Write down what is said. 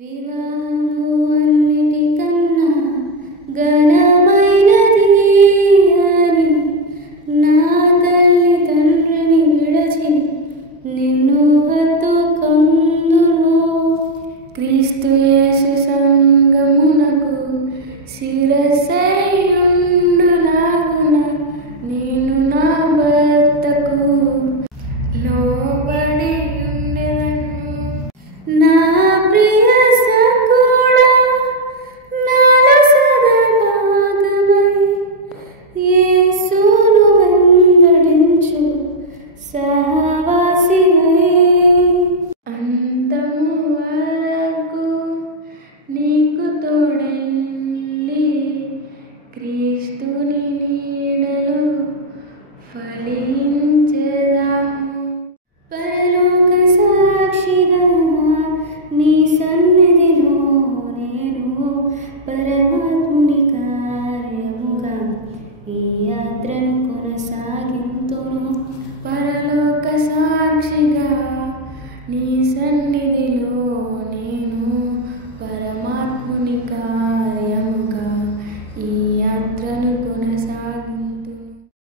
వివాహము అన్నిటికన్నా ఘనమైనది అని నా తల్లి తండ్రిని విడచి నిన్ను హత్తుకొందును. క్రీస్తు యేసు సంగమునకు శిరస్సైయుండులాగున నేను నా భర్తకు లోబడి ఉండెదను. నా ప్రియ సఖుడా నాలో సదాభాగమై యేసును వెంబడించు సహవాసివై అంతము వరకు నీకు తోడైండి క్రీస్తుని నీడలో ఫలించెదాము. పరలోక సాక్షిగా నీ సన్నిధిలో నేను పరమాత్ముని కార్యముగా ఈ యాత్రను కొనసాగింతును. పరలోక సాక్షిగా నీ సన్నిధిలో నేను పరమాత్ముని